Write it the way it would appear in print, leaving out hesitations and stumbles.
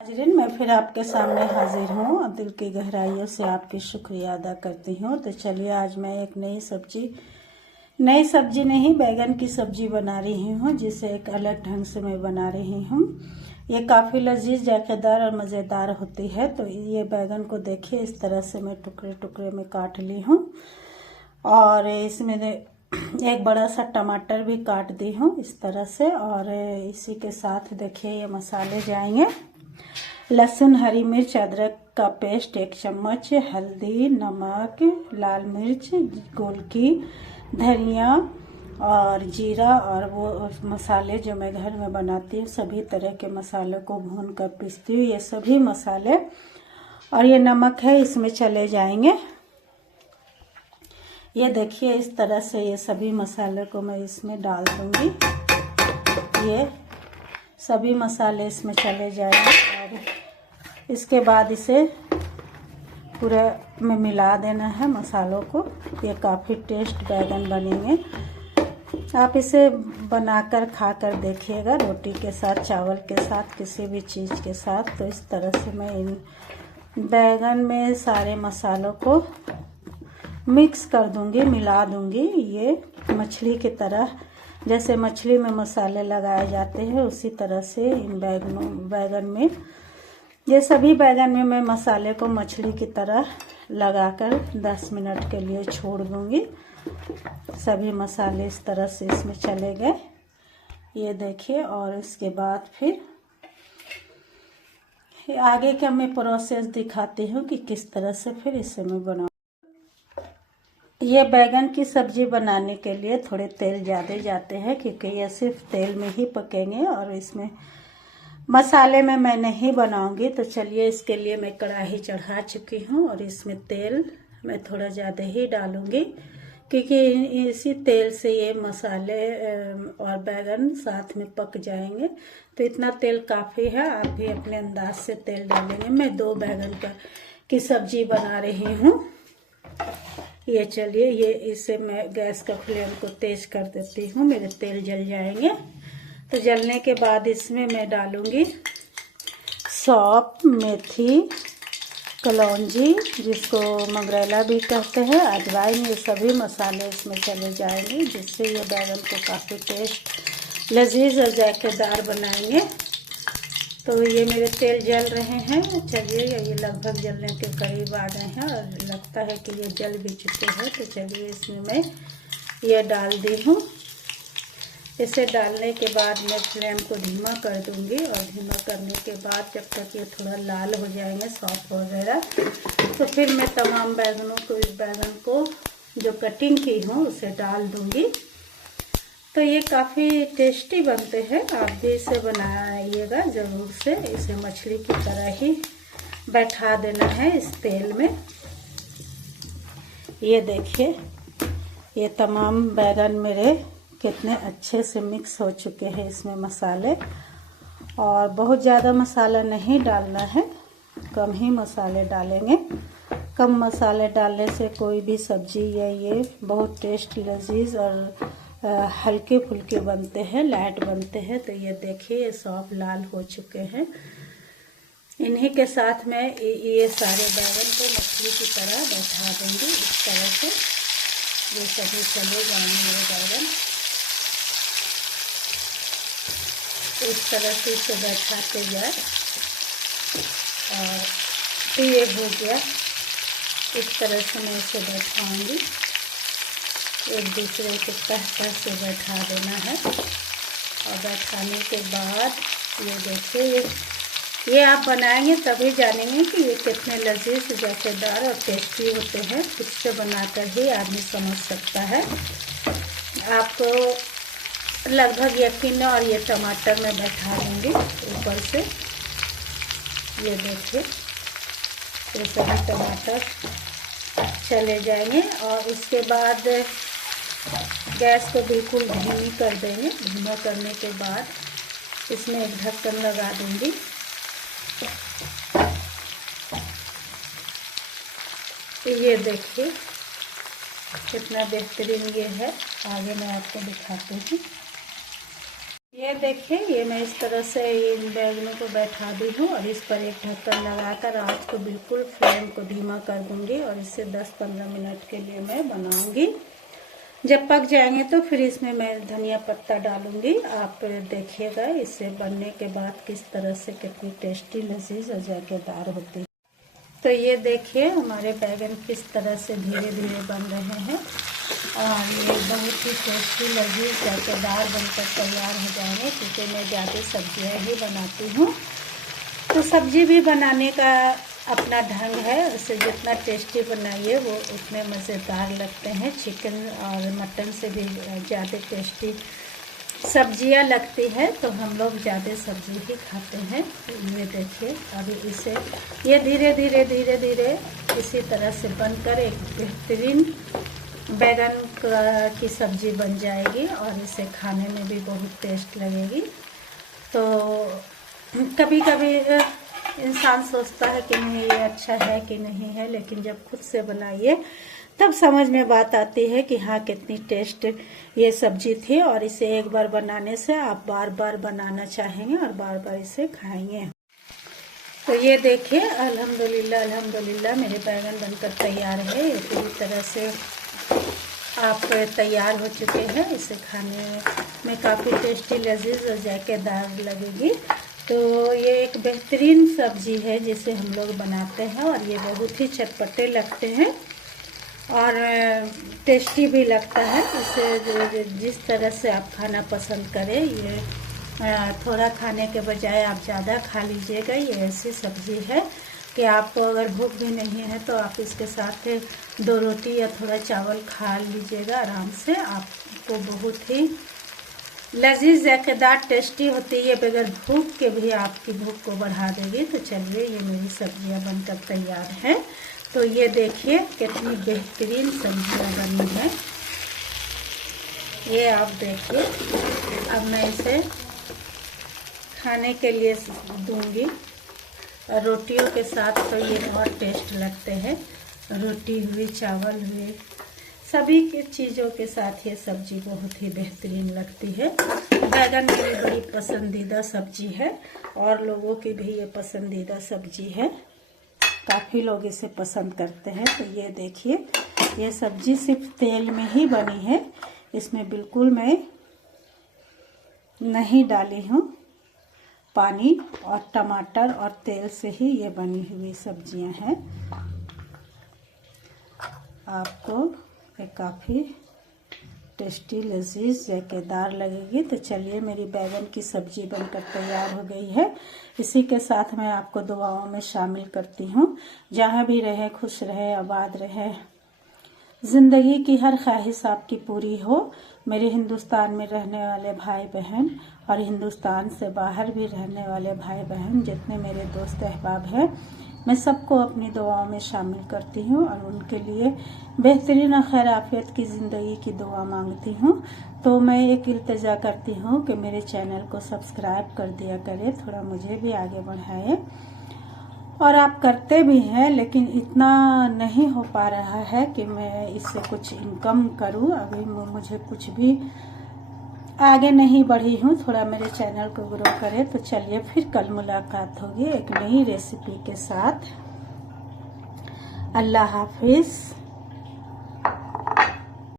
नाज़रीन, मैं फिर आपके सामने हाजिर हूँ और दिल की गहराइयों से आपकी शुक्रिया अदा करती हूँ। तो चलिए, आज मैं एक नई सब्जी नहीं, बैगन की सब्जी बना रही हूँ, जिसे एक अलग ढंग से मैं बना रही हूँ। ये काफ़ी लजीज, जायकेदार और मज़ेदार होती है। तो ये बैगन को देखिए, इस तरह से मैं टुकड़े टुकड़े में काट ली हूँ और इसमें एक बड़ा सा टमाटर भी काट दी हूँ इस तरह से। और इसी के साथ देखिए, ये मसाले जाएंगे: लहसुन, हरी मिर्च, अदरक का पेस्ट 1 चम्मच, हल्दी, नमक, लाल मिर्च, गोलकी, धनिया और जीरा। और वो मसाले जो मैं घर में बनाती हूँ, सभी तरह के मसालों को भून कर पीसती हूँ। ये सभी मसाले और ये नमक है, इसमें चले जाएंगे। ये देखिए, इस तरह से ये सभी मसाले को मैं इसमें डाल दूंगी। ये सभी मसाले इसमें चले जाएंगे और इसके बाद इसे पूरे में मिला देना है मसालों को। ये काफ़ी टेस्ट बैगन बनेंगे। आप इसे बनाकर खाकर देखिएगा, रोटी के साथ, चावल के साथ, किसी भी चीज़ के साथ। तो इस तरह से मैं इन बैगन में सारे मसालों को मिक्स कर दूंगी, मिला दूंगी। ये मछली की तरह, जैसे मछली में मसाले लगाए जाते हैं, उसी तरह से इन बैगन में, ये सभी बैगन में मैं मसाले को मछली की तरह लगाकर 10 मिनट के लिए छोड़ दूंगी। सभी मसाले इस तरह से इसमें चले गए, ये देखिए। और इसके बाद फिर आगे का मैं प्रोसेस दिखाती हूँ कि किस तरह से फिर इसे मैं बनाऊँ। ये बैगन की सब्जी बनाने के लिए थोड़े तेल ज़्यादा जाते हैं, क्योंकि ये सिर्फ तेल में ही पकेंगे और इसमें मसाले में मैं नहीं बनाऊंगी। तो चलिए, इसके लिए मैं कढ़ाई चढ़ा चुकी हूँ और इसमें तेल मैं थोड़ा ज़्यादा ही डालूंगी, क्योंकि इसी तेल से ये मसाले और बैगन साथ में पक जाएंगे। तो इतना तेल काफ़ी है, आप भी अपने अंदाज से तेल डालेंगे। मैं 2 बैगन की सब्जी बना रही हूँ। ये चलिए, ये इसे मैं गैस का फ्लेम को तेज कर देती हूँ, मेरे तेल जल जाएंगे। तो जलने के बाद इसमें मैं डालूंगी सौंफ, मेथी, कलौंजी, जिसको मंगरेला भी कहते हैं, अजवाइन, ये सभी मसाले इसमें चले जाएंगे, जिससे ये बैगन को काफ़ी टेस्ट, लजीज और जायकेदार बनाएंगे। तो ये मेरे तेल जल रहे हैं। चलिए, ये लगभग जलने के करीब आ गए हैं और लगता है कि ये जल भी चुके हैं। तो चलिए, इसमें मैं ये डाल दी हूँ। इसे डालने के बाद मैं फ्लेम को धीमा कर दूंगी और धीमा करने के बाद जब तक ये थोड़ा लाल हो जाएंगे, सौंफ वगैरह, तो फिर मैं तमाम बैगन को जो कटिंग की हूँ उसे डाल दूंगी। तो ये काफ़ी टेस्टी बनते हैं, आप भी इसे बनाइएगा ज़रूर से। इसे मछली की तरह ही बैठा देना है इस तेल में। ये देखिए, ये तमाम बैगन मेरे कितने अच्छे से मिक्स हो चुके हैं इसमें मसाले। और बहुत ज़्यादा मसाला नहीं डालना है, कम ही मसाले डालेंगे। कम मसाले डालने से कोई भी सब्जी ये बहुत टेस्ट, लजीज और हल्के फुल्के बनते हैं, लाइट बनते हैं। तो ये देखिए, ये सौंफ लाल हो चुके हैं। इन्हीं के साथ मैं ये सारे बैगन को मछली की तरह बैठा दूंगी इस तरह से। ये सभी चले जाएंगे मेरे बैगन, इस तरह से इसे बैठाते जाए। और ये हो गया, इस तरह से मैं इसे बैठाऊंगी, एक दूसरे के तह से बैठा देना है। और बैठाने के बाद ये देखिए, ये आप बनाएंगे तभी जानेंगे कि ये कितने लजीज, जायकेदार और टेस्टी होते हैं। इससे बनाकर ही आदमी समझ सकता है। आपको लगभग यकीन है। और ये टमाटर मैं बैठा दूँगी ऊपर से, ये देखिए, ये सभी टमाटर चले जाएंगे। और उसके बाद गैस को बिल्कुल धीमी कर देंगे। धीमा करने के बाद इसमें एक ढक्कन लगा दूंगी। ये देखिए, कितना बेहतरीन ये है। आगे मैं आपको दिखाती हूँ। ये ये देखिए, ये मैं इस तरह से इन बैगनों को बैठा दी हूँ और इस पर एक ढक्कन लगाकर आँच को बिल्कुल फ्लेम को धीमा कर दूंगी और इसे 10-15 मिनट के लिए मैं बनाऊंगी। जब पक जाएंगे तो फिर इसमें मैं धनिया पत्ता डालूंगी। आप देखिएगा इसे बनने के बाद किस तरह से कितनी टेस्टी लजीज और जायकेदार होती है। तो ये देखिए हमारे बैगन किस तरह से धीरे धीरे बन रहे हैं और ये बहुत ही टेस्टी लजीज जायकेदार बनकर तैयार हो जाएंगे, क्योंकि मैं ज़्यादा सब्जियां ही बनाती हूँ। तो सब्जी भी बनाने का अपना ढंग है, उसे जितना टेस्टी बनाइए वो उतने मज़ेदार लगते हैं। चिकन और मटन से भी ज़्यादा टेस्टी सब्जियां लगती है, तो हम लोग ज़्यादा सब्जी ही खाते हैं। ये देखिए अभी इसे ये धीरे धीरे इसी तरह से बनकर एक बेहतरीन बैगन की सब्जी बन जाएगी और इसे खाने में भी बहुत टेस्ट लगेगी। तो कभी कभी इंसान सोचता है कि नहीं ये अच्छा है कि नहीं है, लेकिन जब खुद से बनाइए तब समझ में बात आती है कि हाँ कितनी टेस्ट ये सब्जी थी, और इसे एक बार बनाने से आप बार बार बनाना चाहेंगे और बार बार इसे खाएंगे। तो ये देखिए अल्हम्दुलिल्लाह मेरे बैगन बनकर तैयार है। ये पूरी तरह से आप तैयार हो चुके हैं। इसे खाने में काफ़ी टेस्टी लजीज और जायकेदार लगेगी। तो ये एक बेहतरीन सब्जी है जिसे हम लोग बनाते हैं और ये बहुत ही चटपटे लगते हैं और टेस्टी भी लगता है। इसे जिस तरह से आप खाना पसंद करें, ये थोड़ा खाने के बजाय आप ज़्यादा खा लीजिएगा। ये ऐसी सब्ज़ी है कि आपको अगर भूख भी नहीं है तो आप इसके साथ 2 रोटी या थोड़ा चावल खा लीजिएगा आराम से। आपको बहुत ही लजीज जायकेदार टेस्टी होती है, बगैर भूख के भी आपकी भूख को बढ़ा देगी। तो चलिए ये मेरी सब्जियां बनकर तैयार हैं। तो ये देखिए कितनी बेहतरीन सब्जियां बनी हैं, ये आप देखिए। अब मैं इसे खाने के लिए दूंगी और रोटियों के साथ तो ये बहुत टेस्ट लगते हैं। रोटी हुई, चावल हुए, सभी के चीज़ों के साथ ये सब्जी बहुत ही बेहतरीन लगती है। बैगन मेरी बड़ी पसंदीदा सब्जी है और लोगों की भी ये पसंदीदा सब्जी है। काफ़ी लोग इसे पसंद करते हैं। तो ये देखिए ये सब्जी सिर्फ तेल में ही बनी है, इसमें बिल्कुल मैं नहीं डाली हूँ पानी, और टमाटर और तेल से ही ये बनी हुई सब्जियां हैं। आपको ये काफ़ी टेस्टी लजीज जायकेदार लगेगी। तो चलिए मेरी बैगन की सब्जी बनकर तैयार हो गई है। इसी के साथ मैं आपको दुआओं में शामिल करती हूँ। जहाँ भी रहे खुश रहे, आबाद रहे, ज़िंदगी की हर ख्वाहिश आपकी पूरी हो। मेरे हिंदुस्तान में रहने वाले भाई बहन और हिंदुस्तान से बाहर भी रहने वाले भाई बहन, जितने मेरे दोस्त अहबाब हैं, मैं सबको अपनी दुआओं में शामिल करती हूँ और उनके लिए बेहतरीन और खैर आफियत की ज़िंदगी की दुआ मांगती हूँ। तो मैं एक इल्तिजा करती हूँ कि मेरे चैनल को सब्सक्राइब कर दिया करें, थोड़ा मुझे भी आगे बढ़ाएं। और आप करते भी हैं, लेकिन इतना नहीं हो पा रहा है कि मैं इससे कुछ इनकम करूँ। अभी मुझे कुछ भी आगे नहीं बढ़ी हूँ, थोड़ा मेरे चैनल को ग्रो करे। तो चलिए फिर कल मुलाकात होगी एक नई रेसिपी के साथ। अल्लाह हाफिज़।